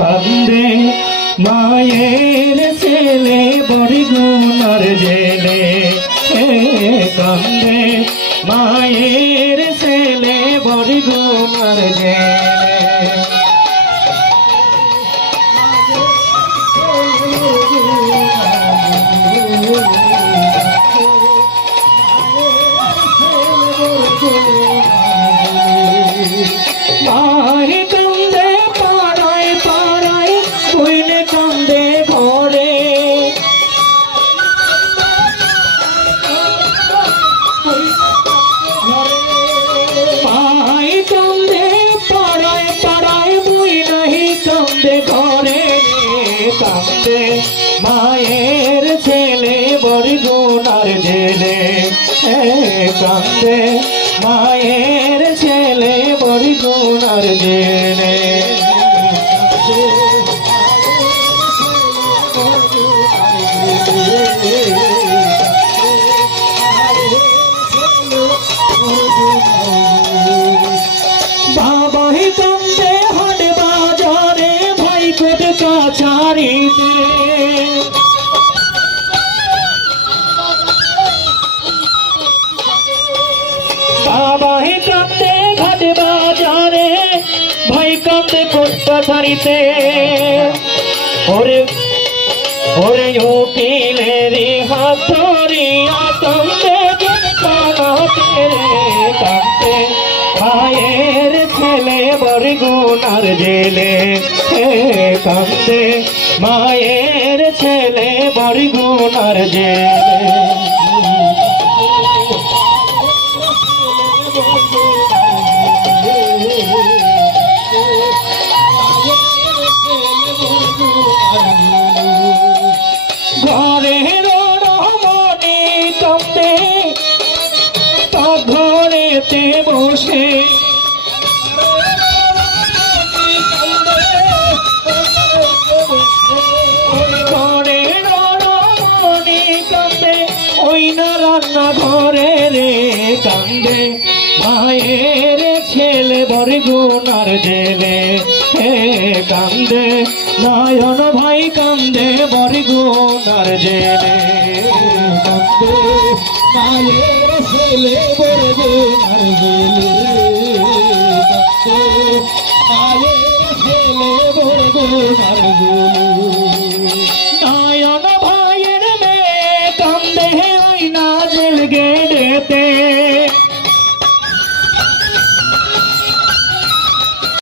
কান্দে মায়ের ছেলে বরগুনার জেলে, কান্দে মায়ের ছেলে বরগুনার জেলে। মায়ে কান্দে পাড়ায় পাড়ায়, বইনে কান্দে ঘরে, মায়ে কান্দে পাড়ায় পাড়ায়, বই নাহি কান্দে ঘরে, কান্দে মায়ের ছেলে বরগুনার জেলে, কান্দে মায়ের ছেলে বরগুনার জেলে। বাবাই কান্দে হাট বাজারে, ভাই কোট কাছারিতে, বাবাই কান্দে ঘাট বাজারে, ভাই কান্দে কোট কাছারিতে, ওরে ওরে উকিলেরি হাত ধরিয়া কান্দে কানাতে, কান্দে মায়ের ছেলে বরগুনার জেলে, কান্দে মায়ের ছেলে বরগুনার জেলে। ঘরের রমণী কান্দে তা ঘরেতে বসে, ঘরের রমণী কান্দে ওই না রান্না ঘরে রে, কান্দে মায়ের ছেলে বরগুনার জেলে, কান্দে নয়ন ভাই কান্দে বরগুনার জেলে, কান্দে মায়ের ছেলে বরগুনার জেলে, কান্দে মায়ের ছেলে বরগুনার জেলে।